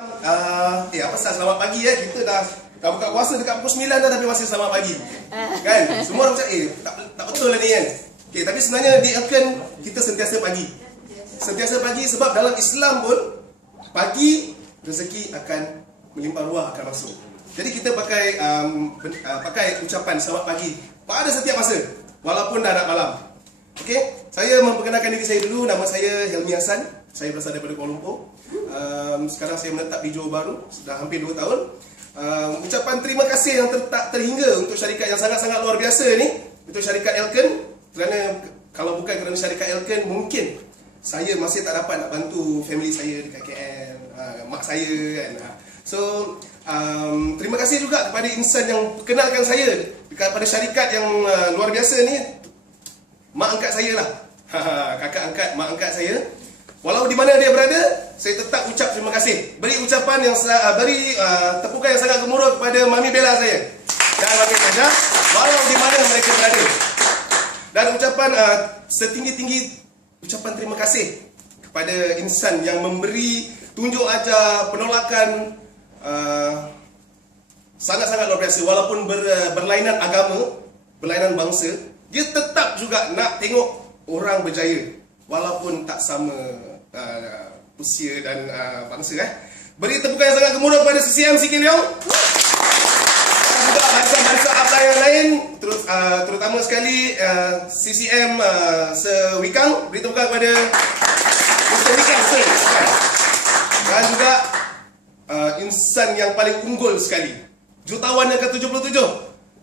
Apa selamat pagi ya. Kita dah buka puasa dekat pukul 9 dah tapi masih selamat pagi. Kan? Semua orang cakap tak betul lah ni kan. Okay, tapi sebenarnya di Elken kita sentiasa pagi. Sentiasa pagi sebab dalam Islam pun pagi rezeki akan melimpah ruah akan masuk. Jadi kita pakai ucapan selamat pagi pada setiap masa walaupun dah nak malam. Okey, saya memperkenalkan diri saya dulu. Nama saya Helmi Hassan. Saya berasal daripada Kuala Lumpur. Sekarang saya menetap di Johor Bahru sudah hampir 2 tahun. Ucapan terima kasih yang tak terhingga untuk syarikat yang sangat-sangat luar biasa ni, untuk syarikat Elken. Kerana kalau bukan kerana syarikat Elken, mungkin saya masih tak dapat nak bantu family saya dekat KL, mak saya kan. So terima kasih juga kepada insan yang perkenalkan saya kepada syarikat yang luar biasa ni. Mak angkat saya lah, kakak angkat mak angkat saya. Walau di mana dia berada, saya tetap ucap terima kasih. Beri ucapan yang tepukan yang sangat gemuruh kepada Mami Bella saya dan Mami Saja, walau di mana mereka berada. Dan ucapan setinggi-tinggi ucapan terima kasih kepada insan yang memberi tunjuk ajar penolakan sangat-sangat luar biasa. Walaupun berlainan agama, berlainan bangsa, dia tetap juga nak tengok orang berjaya walaupun tak sama usia dan bangsa. Beri tepukan yang sangat gemuruh kepada CCM Sikit Leong dan juga bangsa-bangsa upline yang lain, terutama sekali CCM Sewikang. Beri tepukan kepada Mr. Wikang dan juga insan yang paling unggul sekali, jutawan yang ke-77,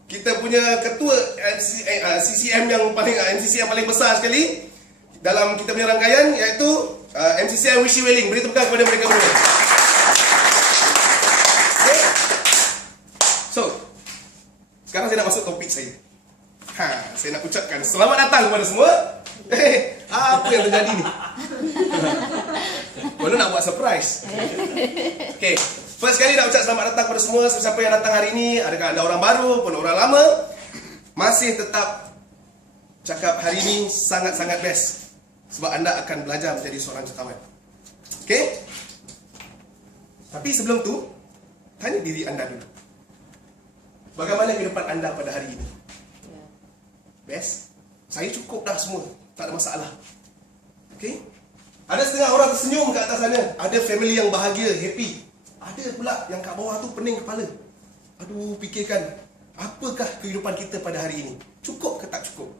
kita punya ketua CCM yang paling MCC yang paling besar sekali dalam kita punya rangkaian, iaitu MCC Wishi Welling. Beri tepukan kepada mereka berdua. Okay. So, sekarang saya nak masuk topik saya. Saya nak ucapkan selamat datang kepada semua. Apa yang terjadi ni? Mana nak buat surprise? Okay. First sekali nak ucap selamat datang kepada semua. Siapa yang datang hari ini, adakah anda orang baru pun orang lama, masih tetap cakap hari ini sangat-sangat best. Sebab anda akan belajar menjadi seorang jutawan. Okay? Tapi sebelum tu, tanya diri anda dulu. Bagaimana kehidupan anda pada hari ini? Best? Saya cukup dah semua. Tak ada masalah. Okay? Ada setengah orang tersenyum kat atas sana. Ada family yang bahagia, happy. Ada pula yang kat bawah tu pening kepala. Aduh, fikirkan, apakah kehidupan kita pada hari ini? Cukup ke tak cukup?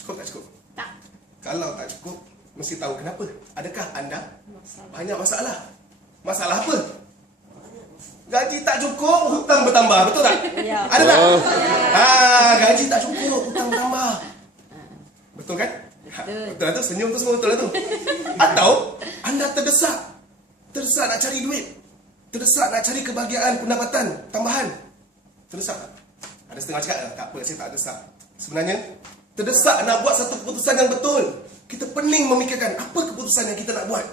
Cukup tak cukup? Tak. Kalau tak cukup, mesti tahu kenapa. Adakah anda banyak masalah? Masalah apa? Gaji tak cukup, hutang bertambah. Betul tak? Ya. Ada tak? Gaji tak cukup, hutang bertambah. Betul kan? Betul lah tu, senyum tu semua betul lah tu. Atau anda terdesak nak cari duit, terdesak nak cari kebahagiaan, pendapatan tambahan. Terdesak tak? Ada setengah cakap, tak apa, saya tak terdesak. Sebenarnya terdesak nak buat satu keputusan yang betul. Kita pening memikirkan apa keputusan yang kita nak buat.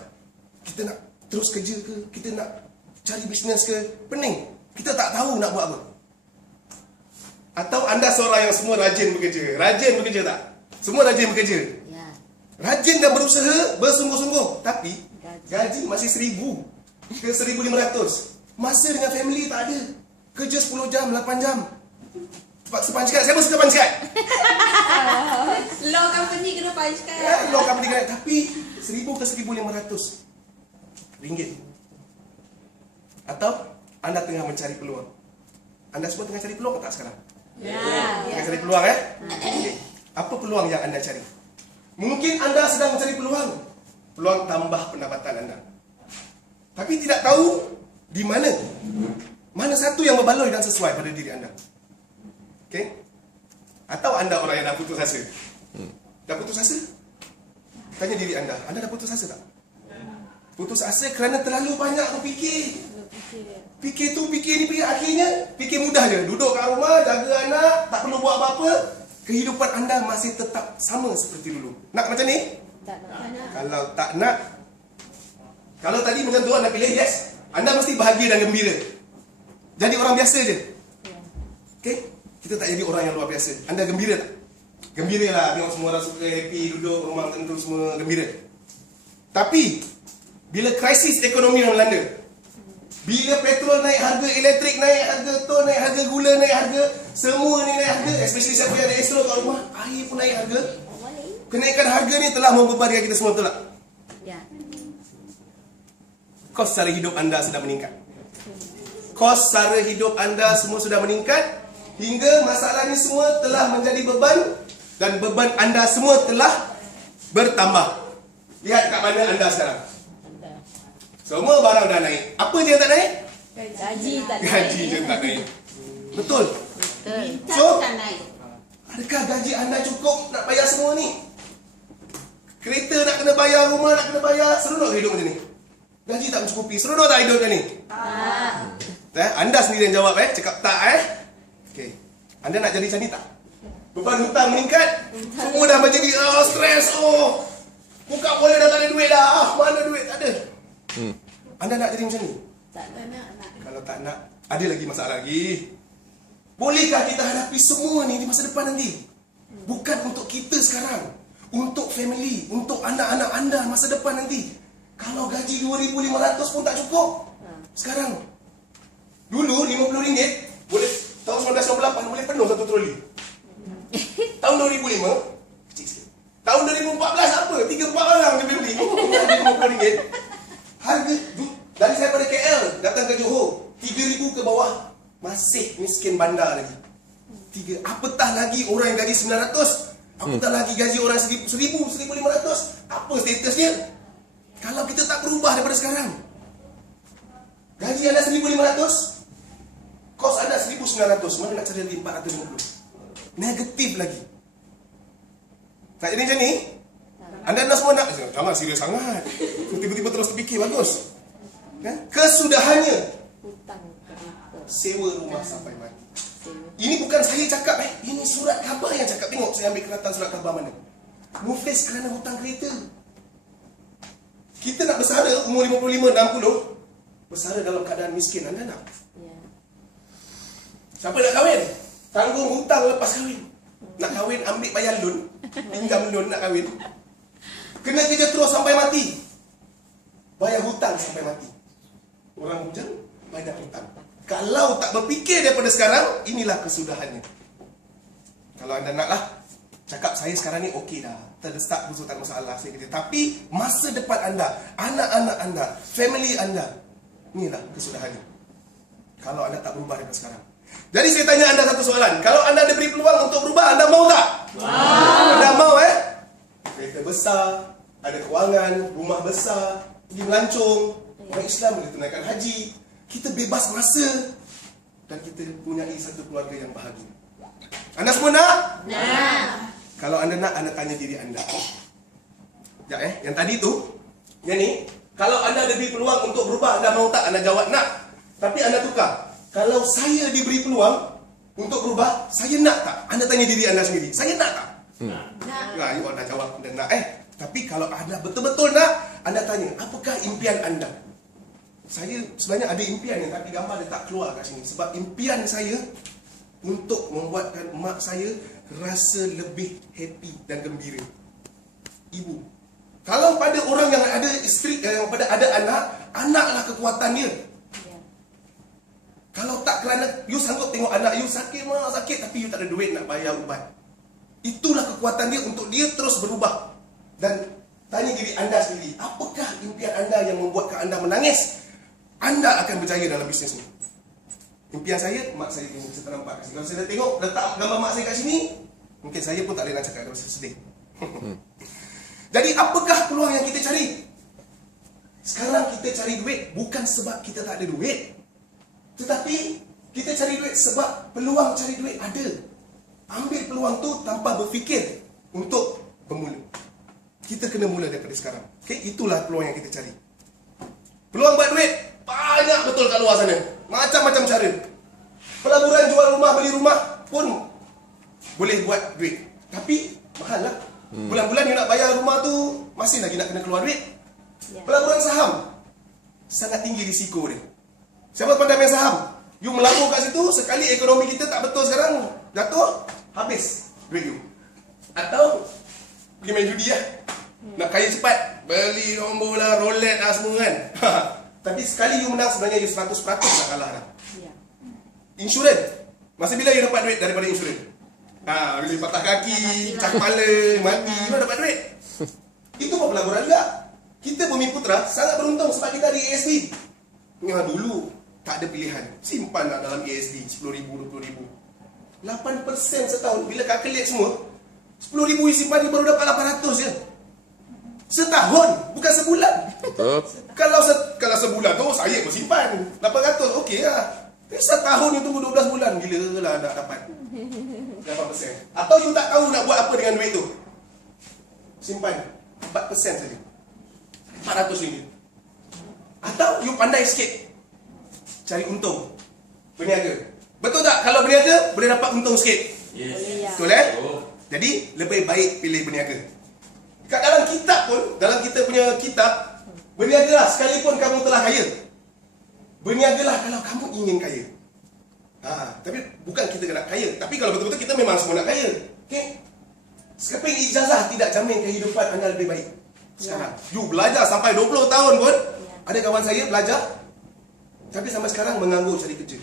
Kita nak terus kerja ke? Kita nak cari bisnes ke? Pening. Kita tak tahu nak buat apa. Atau anda seorang yang semua rajin bekerja? Rajin bekerja tak? Semua rajin bekerja? Ya. Rajin dan berusaha bersungguh-sungguh. Tapi gaji masih 1,000 ke 1,500. Masa dengan family tak ada. Kerja 10 jam, 8 jam. Sepanjang, siapa suka panjang? Law company kena punch kan? Ya, law company kena. Tapi 1,000 ke 1,500 ringgit. Atau anda tengah mencari peluang. Anda semua tengah cari peluang tak sekarang? Ya. Tengah cari peluang Okay. Apa peluang yang anda cari? Mungkin anda sedang mencari peluang tambah pendapatan anda. Tapi tidak tahu di mana. Mana satu yang berbaloi dan sesuai pada diri anda. Okay? Atau anda orang yang dah putus asa? Dah putus asa? Tanya diri anda dah putus asa tak? Putus asa kerana terlalu banyak berfikir. Fikir ni, akhirnya fikir mudah je. Duduk kat rumah, jaga anak, tak perlu buat apa-apa. Kehidupan anda masih tetap sama seperti dulu. Nak macam ni? Tak nak. Kalau tak nak, kalau tadi macam tu anda pilih yes, anda mesti bahagia dan gembira. Jadi orang biasa je. Okay? Kita tak jadi orang yang luar biasa. Anda gembira tak? Gembira lah, tengok semua orang suka, happy, duduk rumah tentu semua gembira. Tapi Bila krisis ekonomi yang melanda, bila petrol naik harga, elektrik naik harga, tol naik harga, gula naik harga, semua ni naik harga, especially siapa yang ada Astro kat rumah, air pun naik harga. Kenaikan harga ni telah membebankan kita semua, betul tak? Ya. Kos sara hidup anda sedang meningkat. Kos sara hidup anda semua sudah meningkat, hingga masalah ni semua telah menjadi beban, dan beban anda semua telah bertambah. Lihat kat mana anda sekarang. Semua barang dah naik. Apa je yang tak naik? Gaji tak naik. Gaji je tak naik. Betul. Betul. So, Tak naik. adakah gaji anda cukup nak bayar semua ni? Kereta nak kena bayar, rumah nak kena bayar, seronok hidup macam ni. Gaji tak mencukupi, seronok tak hidup macam ni? Anda sendiri yang jawab cakap tak Okey. Anda nak jadi macam ni tak? Beban hutang meningkat, semua dah menjadi stres, buka boleh dah tak ada duit dah, mana duit tak ada. Anda nak jadi macam ni? Tak nak. Kalau tak nak, ada lagi masalah lagi. Bolehkah kita hadapi semua ni di masa depan nanti? Bukan untuk kita sekarang, untuk family, untuk anak-anak anda masa depan nanti. Kalau gaji 2,500 pun tak cukup. Sekarang dulu RM50 boleh, tahun 1998 boleh penuh satu troli. Tahun 2005 kecil sikit. Tahun 2014 apa? 3-4 orang dia beli. RM50. Harga dari saya pada KL datang ke Johor 3,000 ke bawah masih miskin bandar lagi. Apatah lagi orang yang gaji 900, apatah lagi gaji orang 1,000, 1,500. Apa status dia? Kalau kita tak berubah daripada sekarang, gaji anda 1,500, kos anda 1,900, mana nak cari lagi 450? Negatif lagi. Tak jadi macam ni? Anda semua nak, jangan serius sangat, tiba-tiba terus terfikir, bagus kan? Kesudahannya Hutang. sewa rumah sampai mati. Ini bukan saya cakap ini surat khabar yang cakap. Tengok saya ambil keratan surat khabar mana. Muflis kerana hutang kereta. Kita nak bersara umur 55, 60, bersara dalam keadaan miskin. Anda nak? Ya. Siapa nak kahwin? Tanggung hutang lepas kahwin. Nak kahwin ambil bayar loan, pinjam loan nak kahwin. Kena kerja terus sampai mati, bayar hutang sampai mati. Orang bujang banyak hutang. Kalau tak berfikir daripada sekarang, inilah kesudahannya. Kalau anda naklah cakap saya sekarang ni okey dah, terdesak busuk tak ada masalah, saya kerja. Tapi masa depan anda, anak-anak anda, family anda, inilah kesudahannya. Kalau anda tak berubah daripada sekarang. Jadi saya tanya anda satu soalan. Kalau anda diberi peluang untuk berubah, anda mau tak? Anda mau kereta besar, ada kewangan, rumah besar, pergi melancong, orang Islam boleh tunaikan haji, kita bebas masa, dan kita punyai satu keluarga yang bahagia. Anda semua nak? Nak. Kalau anda nak, anda tanya diri anda. Sekejap yang tadi tu, yang ni, kalau anda diberi peluang untuk berubah, anda mau tak? Anda jawab nak. Tapi anda tukar. Kalau saya diberi peluang untuk berubah, saya nak tak? Anda tanya diri anda sendiri, saya nak tak? Nak. Ya, you dah jawab anda nak Tapi kalau anda betul-betul nak, anda tanya, apakah impian anda? Saya sebenarnya ada impian yang tapi gambar dia tak keluar kat sini. Sebab impian saya untuk membuatkan mak saya rasa lebih happy dan gembira. Ibu. Kalau pada orang yang ada isteri, yang pada ada anak, anaklah kekuatan dia. Ya. Kalau tak kerana you sanggup tengok anak you sakit, mak sakit, tapi you tak ada duit nak bayar ubat. Itulah kekuatan dia untuk dia terus berubah. Dan tanya diri anda sendiri, apakah impian anda yang membuatkan anda menangis? Anda akan berjaya dalam bisnes ni. Impian saya, mak saya yang bisa ternampak kat sini. Kalau saya dah tengok, letak gambar mak saya kat sini, mungkin saya pun tak boleh nak cakap, saya sedih. Jadi apakah peluang yang kita cari? Sekarang kita cari duit bukan sebab kita tak ada duit, tetapi kita cari duit sebab peluang cari duit ada. Ambil peluang tu tanpa berfikir untuk bermula. Kita kena mula daripada sekarang. Okay? Itulah peluang yang kita cari. Peluang buat duit banyak betul kat luar sana. Macam-macam cara. Pelaburan jual rumah, beli rumah pun boleh buat duit. Tapi mahal lah. Bulan-bulan you nak bayar rumah tu, masih lagi nak kena keluar duit. Ya. Pelaburan saham sangat tinggi risiko dia. Siapa pandai main saham? You melabur kat situ, sekali ekonomi kita tak betul sekarang, jatuh, habis duit you. Atau pergi main judi lah. Nak kaya cepat, beli nombor lah, roulette lah semua kan. Tapi sekali you menang sebenarnya you 100% nak kalah lah. Ya. Insurans. Masa bila you dapat duit daripada insurans? Bila patah kaki, pecah kepala, mati, you dapat duit. Itu pun pelaburan juga. Kita Bumi Putra sangat beruntung sebab kita ada ASD. Dulu tak ada pilihan. Simpan lah dalam ASD 10,000, 20,000. 8% setahun. Bila kalkulate semua, 10,000 you simpan, you baru dapat 800 je. Setahun, bukan sebulan. Betul. Kalau sebulan tu saya bersimpan 800, okey lah. Tapi setahun you tunggu 12 bulan, gila lah nak dapat 8%. Atau you tak tahu nak buat apa dengan duit tu, simpan 4% saja, RM400. Atau you pandai sikit cari untung, berniaga. Betul tak? Kalau berniaga boleh dapat untung sikit. Yes. Betul Jadi lebih baik pilih berniaga. Kat dalam kitab pun, dalam kita punya kitab, berniagalah sekalipun kamu telah kaya. Berniagalah kalau kamu ingin kaya. Tapi bukan kita nak kaya. Tapi kalau betul-betul kita memang semua nak kaya. Okay? Sekeping ijazah tidak jamin kehidupan anda lebih baik. Sekarang you belajar sampai 20 tahun pun, ada kawan saya belajar tapi sampai sekarang menganggur cari kerja.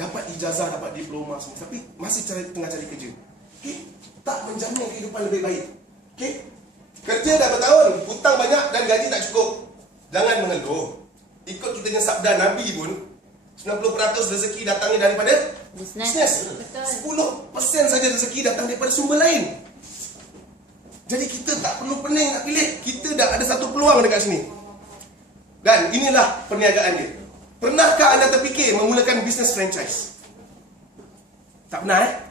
Dapat ijazah, dapat diploma semua, tapi masih tengah cari kerja. Okay? Tak menjamin kehidupan lebih baik. Okay? Kerja dah bertahun, hutang banyak dan gaji tak cukup. Jangan mengeluh. Ikut kita punya sabda Nabi pun, 90% rezeki datangnya daripada bisnes. 10% saja rezeki datang daripada sumber lain. Jadi kita tak perlu pening nak pilih. Kita dah ada satu peluang dekat sini. Dan inilah perniagaan dia. Pernahkah anda terfikir memulakan bisnes franchise? Tak pernah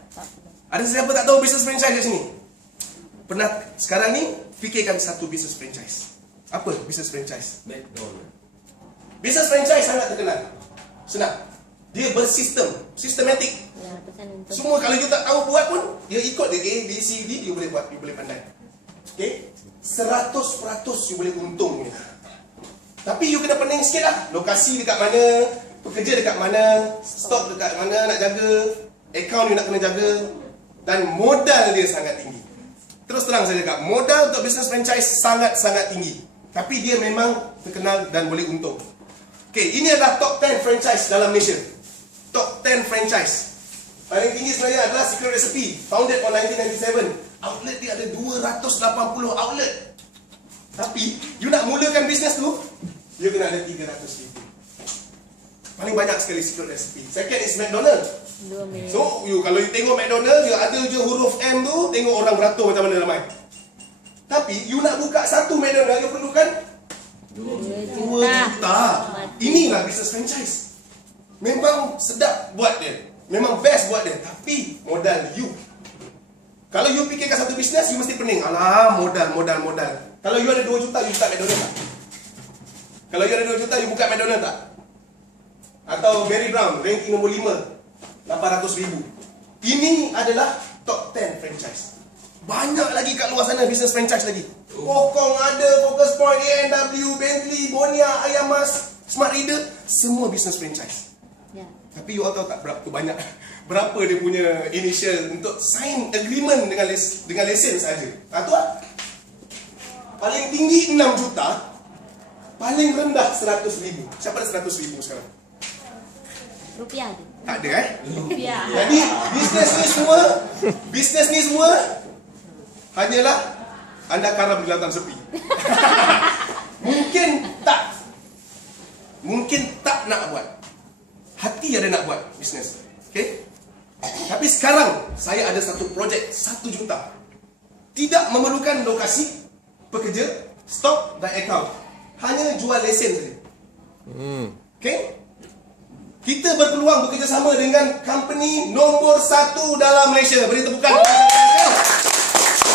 Ada siapa tak tahu bisnes franchise kat sini? Pernah? Sekarang ni fikirkan satu bisnes franchise. Apa bisnes franchise? McDonald. Bisnes franchise sangat terkenal. Senang. Dia bersistem, sistematik. Ya, pesan untuk Semua kalau you tak tahu buat pun, dia ikut dia A, B, C, D, you boleh buat, you boleh pandai. Okay? 100% you boleh untung. Tapi you kena pening sikit lah. Lokasi dekat mana, pekerja dekat mana, stok dekat mana nak jaga, account you nak kena jaga, dan modal dia sangat tinggi. Terus terang saya cakap, modal untuk bisnes franchise sangat-sangat tinggi. Tapi dia memang terkenal dan boleh untung. Okay, ini adalah top 10 franchise dalam Malaysia. Top 10 franchise. Paling tinggi sebenarnya adalah Secret Recipe, founded on 1997. Outlet dia ada 280 outlet. Tapi you nak mulakan bisnes tu, you kena ada 300 ribu. Paling banyak sekali Secret Recipe. Second is McDonald. 2 million. So you kalau you tengok McDonald, you ada je huruf M tu, tengok orang beratur macam mana ramai. Tapi you nak buka satu McDonald, you perlukan 2 juta. Inilah bisnes franchise. Memang sedap buat dia, memang best buat dia, tapi modal you. Kalau you fikirkan satu bisnes, you mesti pening. Alah, modal. Kalau you ada 2 juta, you buka McDonald tak? Kalau you ada 2 juta, you buka McDonald tak? Atau Barry Brown, ranking nombor 5, 800 ribu. Ini adalah top 10 franchise. Banyak lagi kat luar sana bisnes franchise lagi. Pokong ada, Focus Point, A&W, Bentley, Bonia, Ayam Mas, Smart Reader, semua bisnes franchise. Ya. Tapi you all tahu tak berapa banyak, berapa dia punya initial untuk sign agreement dengan lesen saja? Tahu tak? Paling tinggi 6 juta, paling rendah 100 ribu. Siapa ada 100 ribu sekarang? Rupiah tu. Tak ada Rupiah. Jadi bisnes ni semua hanyalah anda karam di lautan sepi. Mungkin tak nak buat. Hati ada nak buat bisnes. Okay? Tapi sekarang saya ada satu projek 1 juta. Tidak memerlukan lokasi, pekerja, stok dan account. Hanya jual lesen saja. Okay? Kita berpeluang bekerjasama dengan company nombor 1 dalam Malaysia. Beri tepukan.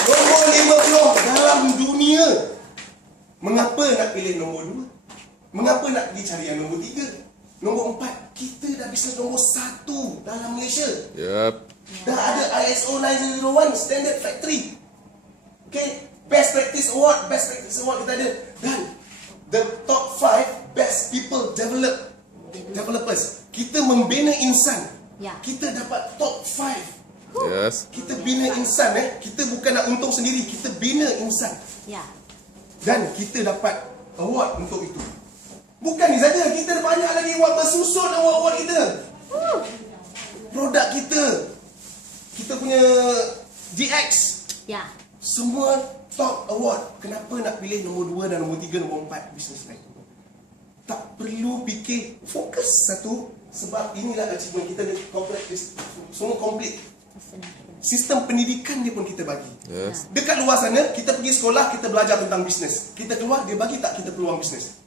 Nombor 50 dalam dunia. Mengapa nak pilih nombor 2? Mengapa nak pergi cari yang nombor 3? Nombor 4, kita dah bisnes nombor 1 dalam Malaysia. Yup. Dah ada ISO 9001 Standard Factory. Okay, Best Practice Award kita ada. Dan the top 5 best people developers. Kita membina insan. Ya. Kita dapat top 5. Yes. Kita bina insan Kita bukan nak untung sendiri, kita bina insan. Ya. Dan kita dapat award untuk itu. Bukan ni saja, kita ada banyak lagi award bersusun award-award kita. Produk kita, kita punya GX, Ya. semua top award. Kenapa nak pilih nombor 2 dan nombor 3, nombor 4 bisnes lain? Tak perlu fikir, fokus satu. Sebab inilah achievement kita, semua komplit. Sistem pendidikan dia pun kita bagi. Yes. Dekat luar sana, kita pergi sekolah, kita belajar tentang bisnes. Kita keluar, dia bagi tak kita peluang bisnes?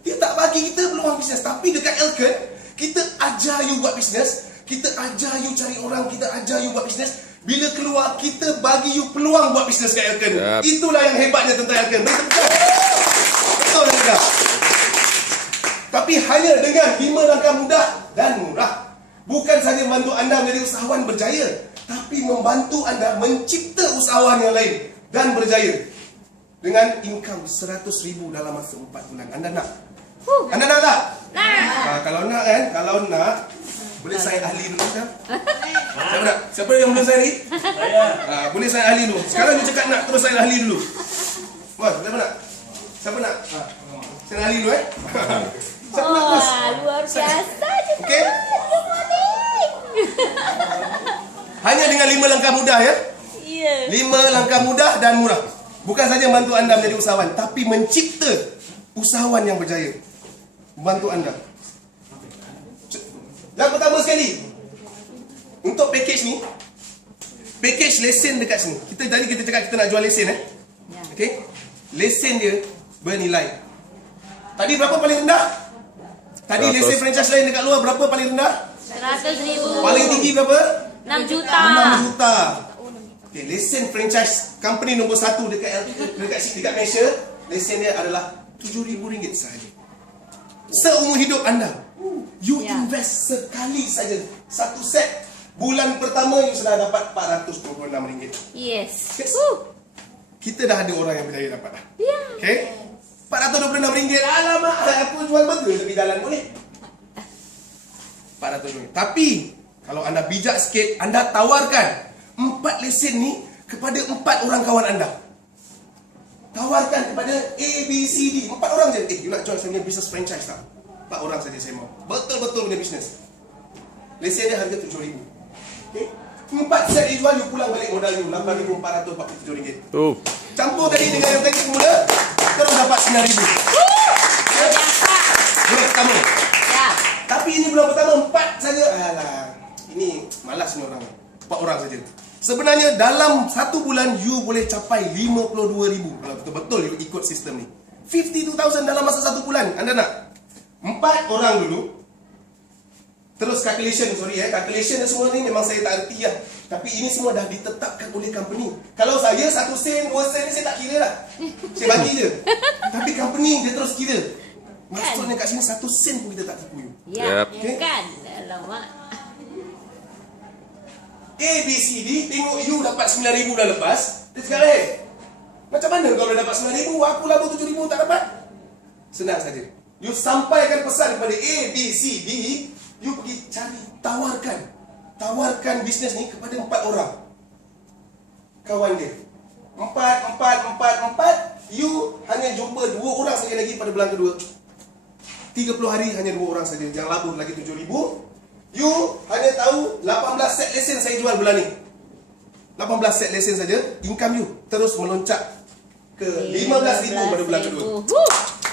Dia tak bagi kita peluang bisnes. Tapi dekat Elken, kita ajar you buat bisnes, kita ajar you cari orang, kita ajar you buat bisnes. Bila keluar, kita bagi you peluang buat bisnes kat Elken. Yep. Itulah yang hebatnya tentang Elken. Betul? Betul dan tidak? Tapi hanya dengan 5 langkah mudah dan murah. Bukan saja membantu anda menjadi usahawan berjaya, tapi membantu anda mencipta usahawan yang lain dan berjaya. Dengan income 100,000 dalam masa 4 bulan. Anda nak? Anda nak tak? Nah. Kalau nak kan, kalau nak, boleh sign ahli dulu kan? Siapa nak? Siapa yang boleh sign ahli? Saya. Boleh sign ahli dulu. Sekarang dia cakap nak, terus sign ahli dulu. Mas, siapa nak? Siapa nak? Sign ahli dulu Siapa nak terus? Wah, luar biasa. Okey? Good morning. Hanya dengan 5 langkah mudah ya. Ya. 5 langkah mudah dan murah. Bukan saja membantu anda menjadi usahawan, tapi mencipta usahawan yang berjaya. Membantu anda. Yang pertama sekali, untuk package ni, package lesen dekat sini. Tadi kita cakap kita nak jual lesen Ya. Okey? Lesen dia bernilai. Tadi berapa paling rendah? Tadi 100. lesen franchise lain dekat luar berapa paling rendah? 100,000. Paling tinggi berapa? 6 juta. 6 juta. Okay, lesen franchise company nombor 1 dekat Malaysia, lesen dia adalah RM7,000 sahaja. Seumur hidup anda, you Ya. invest sekali saja. Satu set, bulan pertama you sudah dapat RM426. Yes. Yes. Kita dah ada orang yang berjaya dapat dah. Ya. Okay? RM426. Alamak, aku jual burger tepi jalan boleh? RM400. Tapi kalau anda bijak sikit, anda tawarkan 4 lesen ni kepada 4 orang kawan anda. Tawarkan kepada A, B, C, D. 4 orang je. You nak join saya punya business franchise tak? 4 orang saja saya mau. Betul-betul punya business. Lesen dia harga RM7,000. Okay? 4 set dijual, you pulang balik modal you RM8,447. Tu. Campur tadi dengan yang tadi semula, terus dapat RM9,000. Bulan pertama. Ya. Tapi ini bulan pertama 4 saja. Alah, ini malas ni orang. 4 orang saja. Sebenarnya dalam 1 bulan you boleh capai RM52,000 kalau betul-betul you ikut sistem ni. 52,000 dalam masa 1 bulan. Anda nak? 4 orang dulu. Terus calculation semua ni memang saya tak erti lah. Tapi ini semua dah ditetapkan oleh company. Kalau saya 1 sen, 2 sen ni saya tak kira lah. Saya bagi je. Tapi company dia terus kira. Maksudnya kat sini 1 sen pun kita tak tipu you. Ya. Yep. Ya kan? Alamak. A, B, C, D, tengok you dapat RM9,000 dah lepas. Dia cakap, macam mana kalau dah dapat RM9,000, aku laba RM7,000 tak dapat? Senang saja. You sampaikan pesan kepada A, B, C, D, you pergi cari, tawarkan bisnes ni kepada 4 orang kawan dia. 4, you hanya jumpa 2 orang saja lagi pada bulan kedua. 30 hari hanya 2 orang saja yang labur lagi RM7,000. You hanya tahu 18 set lesen saya jual bulan ni. 18 set lesen saja, income you terus meloncat ke RM15,000 pada bulan kedua.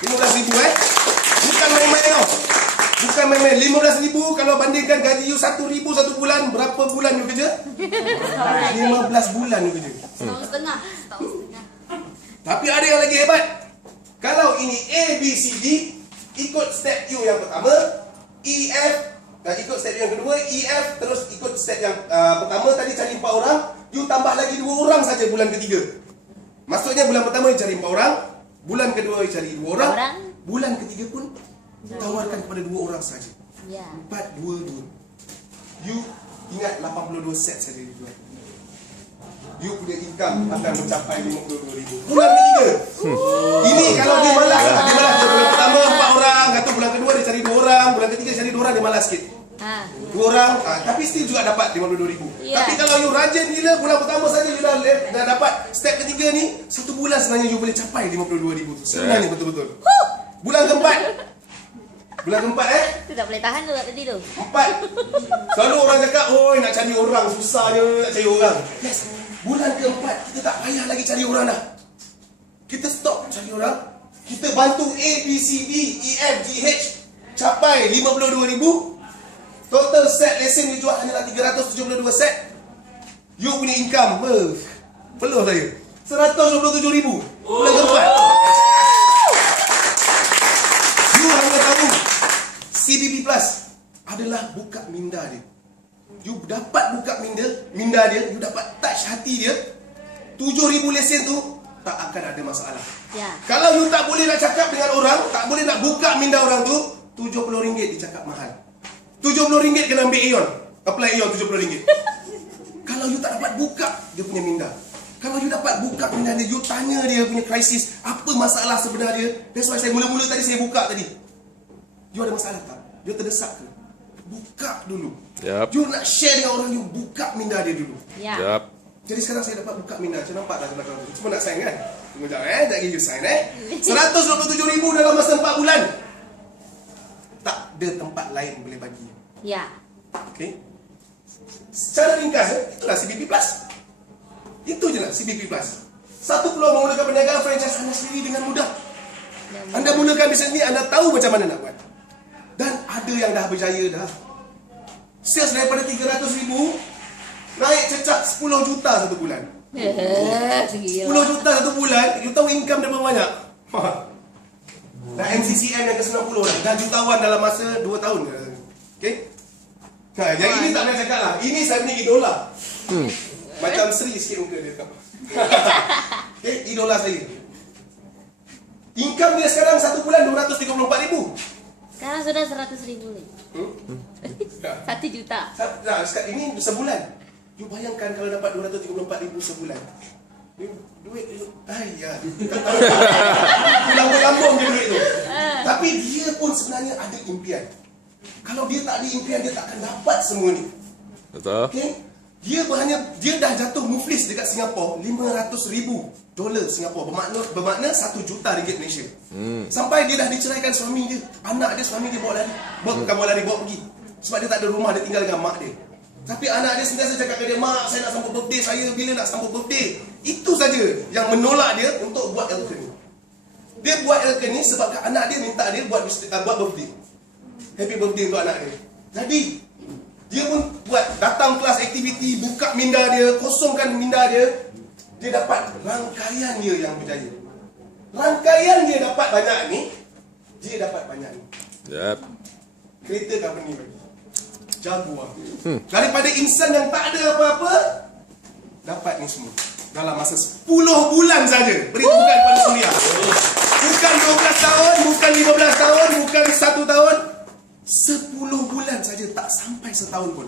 RM15,000 Bukan main-main tau. Bukan main-main. RM15,000 kalau bandingkan gaji you RM1,000 1 bulan, berapa bulan you kerja? 15 bulan you kerja. Setahun setengah. Tapi ada yang lagi hebat. Kalau ini A, B, C, D, ikut step you yang pertama, E, F, ikut step yang kedua, E, F, terus ikut step yang pertama tadi cari 4 orang, you tambah lagi 2 orang saja bulan ketiga. Maksudnya bulan pertama you cari 4 orang, bulan kedua you cari 2 orang, bulan ketiga pun tawarkan kepada 2 orang saja. Ya. 4, 2, 2. You ingat 82 set saja you jual. You punya income akan mencapai RM52,000 bulan ketiga. Ini kalau dia malas, dia malas. Bulan pertama 4 orang, kata bulan kedua dia cari 2 orang, bulan ketiga cari 2 orang, dia malas sikit. Kurang, tapi still juga dapat 52,000. Ya. Tapi kalau you rajin gila, bulan pertama saja you dah dapat step ketiga ni, 1 bulan sebenarnya you boleh capai 52,000 tu. Sebenarnya betul-betul. Bulan keempat. Bulan keempat Tu tak boleh tahan tu tadi tu. 4. Selalu orang cakap, oi nak cari orang susahnya nak cari orang. Yes. Bulan keempat kita tak payah lagi cari orang dah. Kita stop cari orang. Kita bantu A, B, C, D, E, F, G, H capai 52,000. Total set lesen you jual hanyalah 372 set. You punya income peluh saya 127,000 bulan keempat. You hanya tahu CBP Plus adalah buka minda dia. You dapat buka minda dia, you dapat touch hati dia. 7,000 lesen tu tak akan ada masalah. Ya. Kalau you tak boleh nak cakap dengan orang, tak boleh nak buka minda orang tu, RM70 dicakap mahal. RM70 kena ambil Aeon. Apply Aeon RM70. Kalau you tak dapat buka dia punya minda. Kalau you dapat buka minda dia, you tanya dia punya krisis, apa masalah sebenarnya. That's why saya mula-mula tadi saya buka tadi. You ada masalah tak? You terdesak ke? Buka dulu. Yup. You nak share dengan orang, you buka minda dia dulu. Ya. Yup. Jadi sekarang saya dapat buka minda. Saya nampak tak belakang tu. Cuma nak sign kan? Tunggu jap tak lagi you sign 127,000 dalam masa 4 bulan. Tak ada tempat lain boleh bagi. Ya. Okay. Secara ringkas, itulah CBP Plus. Itu je lah CBP Plus. Satu peluang memulakan perniagaan franchise anda sendiri dengan mudah. Anda mulakan bisnes ni, anda tahu macam mana nak buat. Dan ada yang dah berjaya dah. Sales daripada 300,000 naik cecak 10 juta satu bulan. 10 juta satu bulan, you tahu income dia berapa banyak? Dah MCCM yang ke-90 lah. Dah jutawan dalam masa 2 tahun. Okay? Yang ini tak payah cakap lah. Ini saya punya idola. Macam Sri sikit muka dia tak. Okay? Idola saya. Income dia sekarang satu bulan 234,000. Sekarang sudah 100,000 ni. 1 juta. Ini sebulan. You bayangkan kalau dapat 234,000 sebulan. Duit tu, ayah. Lambung-lambung je duit tu. Tapi dia pun sebenarnya ada impian. Kalau dia tak ada impian, dia tak akan dapat semua ni. Betul. Okay? Dia dah jatuh muflis dekat Singapura $500,000 Singapura, bermakna 1 juta ringgit Malaysia. Sampai dia dah diceraikan suami dia. Anak dia, suami dia bawa lari. Bukan bawa lari, bawa pergi. Sebab dia tak ada rumah, dia tinggal dengan mak dia. Tapi anak dia sentiasa cakap ke dia, mak saya nak sambut birthday saya, bila nak sambut birthday. Itu saja yang menolak dia untuk buat Elken ni. Dia buat Elken ni sebab anak dia minta dia buat birthday. Happy birthday untuk anak dia. Jadi dia pun buat, datang kelas aktiviti, buka minda dia, kosongkan minda dia. Dia dapat rangkaian dia yang berjaya. Rangkaian dia dapat banyak ni, dia dapat banyak ni. Yup. Kereta company bagi. Jaguar. Daripada insan yang tak ada apa-apa, dapat ni semua. Dalam masa 10 bulan saja. Beri tepukan kepada Suria. Bukan 12 tahun, bukan 15 tahun, bukan 1 tahun. 10 bulan saja, tak sampai setahun pun.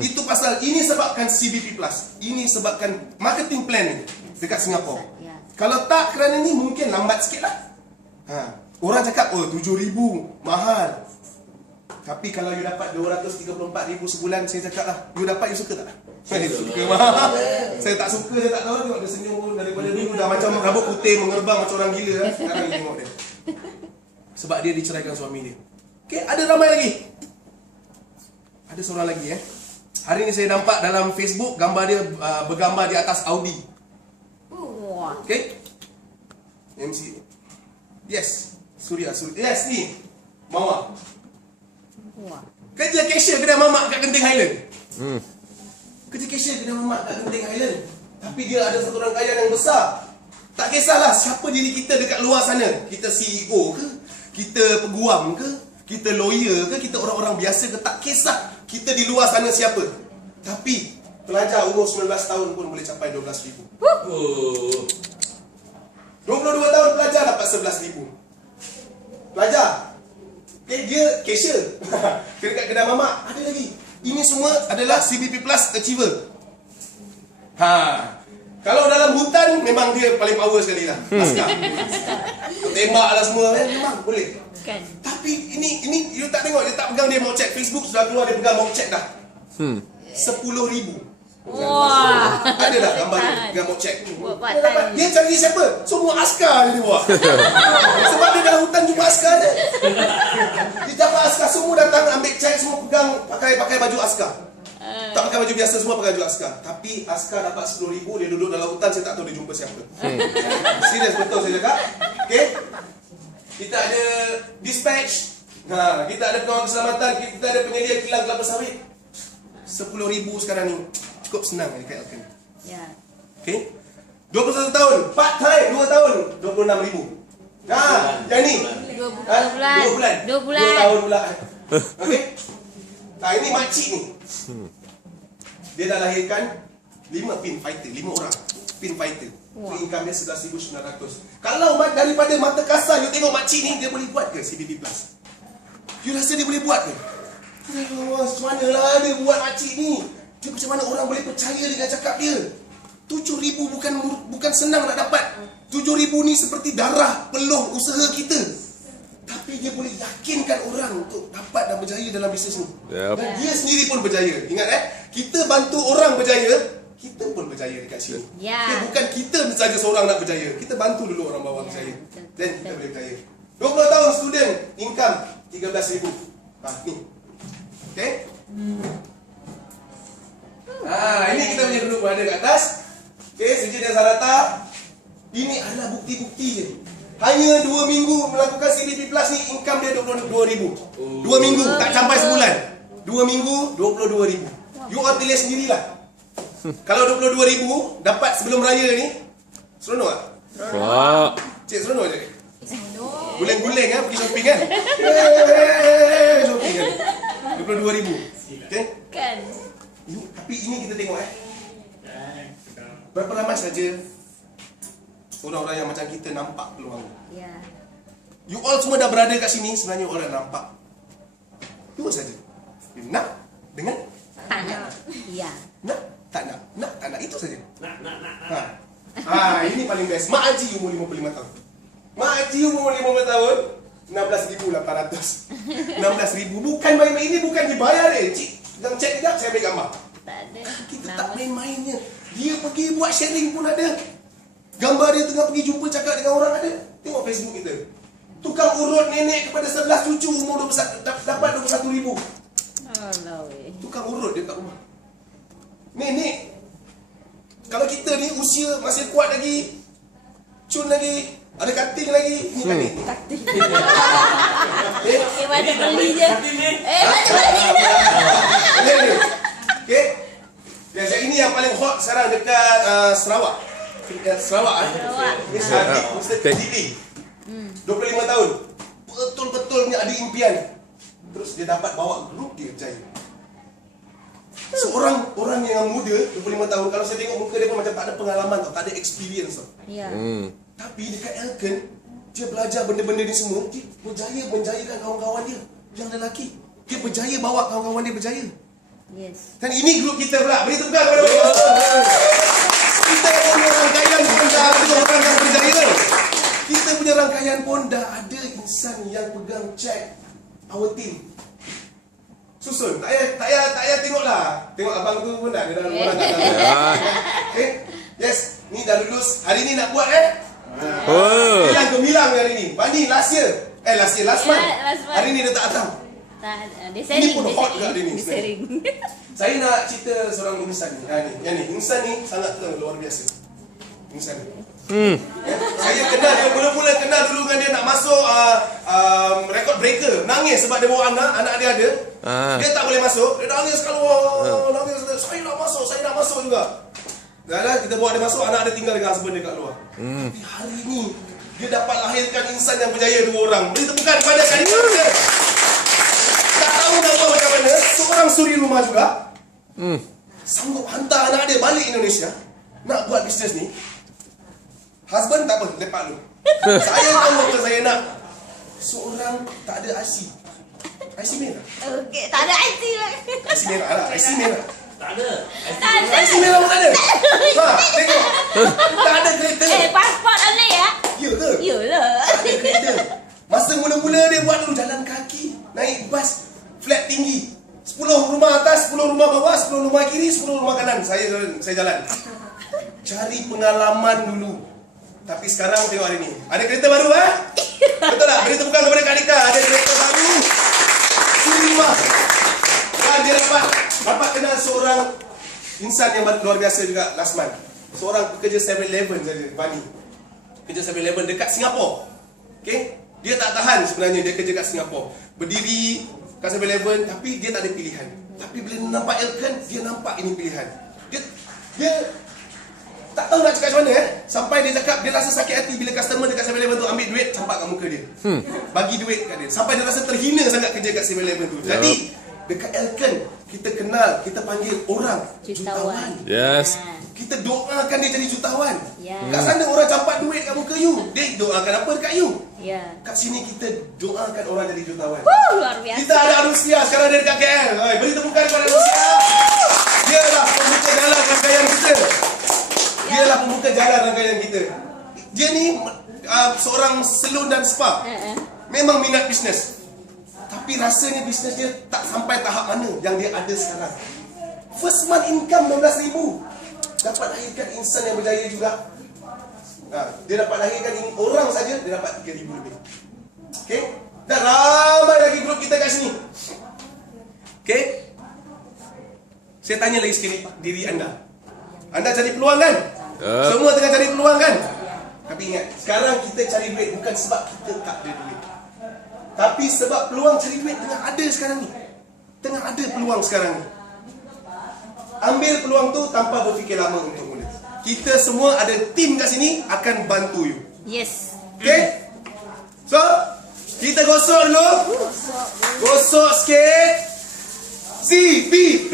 Itu pasal, ini sebabkan CBP Plus. Ini sebabkan marketing plan ni dekat Singapura. Ya. Kalau tak kerana ni, mungkin lambat sikit lah. Orang cakap, oh 7,000 mahal. Tapi kalau you dapat 234,000 sebulan, saya cakap lah, you dapat, you suka tak? Saya suka mahal. Saya tak suka, saya tak tahu. Tengok dia senyum pun daripada dulu dah macam rambut putih mengerbang macam orang gila. Sekarang you tengok dia. Sebab dia diceraikan suami dia. Okay, ada ramai lagi. Ada seorang lagi Hari ni saya nampak dalam Facebook gambar dia bergambar di atas Audi. Wah. Okay. MC. Yes. Suria. Yes ni. Mawar. Wah. Kerja cashier kedai mamak kat Genting Highland. Kerja cashier kedai mamak kat Genting Highland. Tapi dia ada satu rangkaian yang besar. Tak kisahlah siapa diri kita dekat luar sana. Kita CEO ke? Kita peguam ke? Kita lawyer ke? Kita orang-orang biasa ke? Tak kisah kita di luar sana siapa. Tapi pelajar umur 19 tahun pun boleh capai 12,000. 22 tahun pelajar dapat 11,000. Pelajar. Dia cashier. Dekat kedai mamak. Ada lagi. Ini semua adalah CBP Plus Achiever. Kalau dalam hutan, memang dia paling power sekali lah. Askar. Tembak lah semua. Memang boleh. Kan. Tapi ini you tak tengok, dia tak pegang, dia mau check Facebook sudah keluar, dia pegang mau check dah. 10,000. Wah. Ada dah gambar dia pegang mau check. Buat Dia dapat, dia cari siapa? Semua askar dia buat. Sebab dia dalam hutan jumpa askar dia. Dia dapat askar, semua datang ambil check, semua pegang pakai baju askar. Tak pakai baju biasa, semua pakai baju askar. Tapi askar dapat 10,000, dia duduk dalam hutan, saya tak tahu dia jumpa siapa. Serius betul saya cakap. Okay? Kita ada dispatch, kita ada pengawal keselamatan, kita ada penyedia kilang kelapa sawit. 10,000 sekarang ni cukup senang dekat Elkan. Ya. Okay? 21 tahun, part time 2 tahun, 26,000. Yang ni 2 bulan. 2 bulan. 2 tahun pula. Okay? Ini makcik ni. Dia dah lahirkan 5 pin fighter, 5 orang pin fighter. Wah. Income dia 11,900. Kalau daripada mata kasar you tengok makcik ni, dia boleh buat ke CPP Plus? You rasa dia boleh buat ke? Macam mana lah dia buat makcik ni? Dia macam mana orang boleh percaya dengan cakap dia? 7,000 bukan senang nak dapat. 7,000 ni seperti darah peluh usaha kita. Tapi dia boleh yakinkan orang untuk dapat dan berjaya dalam bisnes ni. Yep. Dan dia sendiri pun berjaya. Ingat kita bantu orang berjaya, kita pun berjaya dekat sini. Ya. Okay, bukan kita saja seorang nak berjaya. Kita bantu dulu orang bawah berjaya. Dan kita boleh berjaya. 20 tahun student, income 13,000. Ni. Okay? Ini kita punya duduk berada kat atas. Okay, Sijil dan Sarata. Ini adalah bukti-bukti je. Hanya 2 minggu melakukan CPP Plus ni, income dia 22,000. 2 minggu, tak sampai sebulan. 2 minggu, 22,000. You all pilih sendirilah. Kalau 22,000 dapat sebelum raya ni, seronok tak? Wah. Cik, seronok je? Guling-guling pergi shopping kan? Shopping kan? 22,000. Okay? Kan. Tapi ini kita tengok berapa ramai saja orang-orang yang macam kita nampak peluang. Ya. You all semua dah berada kat sini, sebenarnya orang nampak. Dua saja. You nak dengan Tak nak. Ya. nak, tak nak. Nak, tak nak. Itu saja. Ini paling best. Mak Haji umur 55 tahun. Mak Haji umur 55 tahun, 16,800. 16,000. Bukan main-main, ini bukan dibayar Cik, jangan cek sekejap, saya ambil gambar. Tak ada. Kita tak main-mainnya. Dia pergi buat sharing pun ada. Gambar dia tengah pergi jumpa cakap dengan orang ada. Tengok Facebook kita. Tukang urut nenek kepada 11 cucu umur 21, dapat 21,000. Allah weh. Tukang urut dia kat rumah. Nenek. Kalau kita ni usia masih kuat lagi, cun lagi, ada kating lagi, ni kan ni. Mana beli je. Mana beli je. Okay. Yang ini yang paling hot sekarang dekat Sarawak. Sarawak. Mr. Didi. 25 tahun. Betul-betul punya ada impian. Terus dia dapat bawa grup dia berjaya. Seorang orang yang muda 25 tahun, kalau saya tengok muka dia pun macam tak ada pengalaman tau, tak ada experience tau. Ya. Tapi dekat Elkan, dia belajar benda-benda ni semua, dia berjaya menjayakan kawan-kawan dia yang lelaki. Dia berjaya bawa kawan-kawan dia berjaya. Yes. Dan ini grup kita pula. Beri tepukan kepada mereka. Kita punya rangkaian pun dah ada orang yang berjaya. Kita punya rangkaian pun dah ada insan yang pegang check our team. Susun. Tak payah tengoklah. Tengok abang tu pun dah. Dia dah orang dah. Okay. Yes. Ni dah lulus. Hari ni nak buat Bilang gemilang hari ni. Bani last year. Last month. Hari ni dia tak datang. Dia sharing. Ini pun hot juga dia ni. Dia sharing. Saya nak cerita seorang insan ni. Yang ni. Insan ni sangat luar biasa. Insan ni. Saya kenal dia, mula-mula kenal dulu dengan dia nak masuk record breaker. Nangis sebab dia bawa anak dia ada. Dia tak boleh masuk. Dia nangis keluar. Nangis. Saya nak masuk juga. Dah kita bawa dia masuk, anak dia tinggal dengan husband dia kat luar. Tapi hari ni dia dapat lahirkan insan yang berjaya 2 orang. Beri tepukan kepada kandidat dia. Tak tahu nak buat macam mana, seorang suri rumah juga sanggup hantar anak dia balik Indonesia nak buat bisnes ni. Husband tak apa, lepak dulu. Saya tahu apa saya nak. Seorang tak ada IC. IC merah. Okey, tak ada IT lah. IC merah lah, IC merah. Tak ada. IC merah pun tak ada. Tengok. Tak ada kereta. Pasport aneh ya? Ya ke? Yalah. Tak ada kereta. Masa mula-mula dia buat dulu jalan kaki, naik bas flat tinggi. 10 rumah atas, 10 rumah bawah, 10 rumah kiri, 10 rumah kanan. Saya jalan. Cari pengalaman dulu. Tapi sekarang tengok hari ni. Ada kereta baru Betul tak? Beri tepukan kepada Kak Dika. Ada kereta baru. Terima. Dan dia dapat kenal seorang insan yang luar biasa juga last month. Seorang pekerja 7-Eleven saja, Bani. Kerja 7-Eleven dekat Singapura. Okay? Dia tak tahan sebenarnya dia kerja kat Singapura. Berdiri kat 7-Eleven tapi dia tak ada pilihan. Tapi bila nampak Elkan, dia nampak ini pilihan. Dia tak tahu nak cakap macam mana sampai dia cakap dia rasa sakit hati bila customer dekat 7-Eleven tu ambil duit campak kat muka dia. Bagi duit kat dia. Sampai dia rasa terhina sangat kerja kat 7-Eleven tu. Jadi dekat Elkan kita kenal, kita panggil orang jutawan. Yes. Kita doakan dia jadi jutawan. Ya. Kat sana orang campak duit kat muka you. Dia doakan apa dekat you? Ya. Kat sini kita doakan orang jadi jutawan. Luar biasa. Kita ada Anusia sekarang dia dekat KL. Oi, beri tepukan kepada Anusia. Dialah pembuka jalan rangkaian kita. Dialah pembuka jalan rangkaian kita. Dia ni seorang salon dan spa. Memang minat bisnes. Tapi rasanya bisnes dia tak sampai tahap mana yang dia ada sekarang. First month income 16,000. Dapat lahirkan insan yang berjaya juga. Dia dapat lahirkan orang saja, dia dapat 3,000 lebih. Okay? Dan ramai lagi grup kita kat sini. Okay? Saya tanya lagi sekali diri anda. Anda cari peluang kan? Semua tengah cari peluang kan? Tapi ingat, sekarang kita cari duit bukan sebab kita tak ada duit. Tapi sebab peluang cari duit tengah ada sekarang ni. Tengah ada peluang sekarang ni. Ambil peluang tu tanpa berfikir lama untuk mula. Kita semua ada tim kat sini akan bantu you. Yes. Okay? So, kita gosok dulu. Gosok sikit. CPP.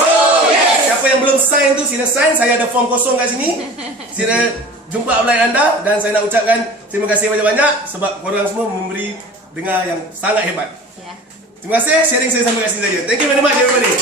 Oh yes. Siapa yang belum sign tu sila sign. Saya ada form kosong kat sini. Sila jumpa upline anda. Dan saya nak ucapkan terima kasih banyak-banyak sebab korang semua memberi dengar yang sangat hebat. Ya. Terima kasih sharing saya sampai kat sini saja. Thank you very much everybody.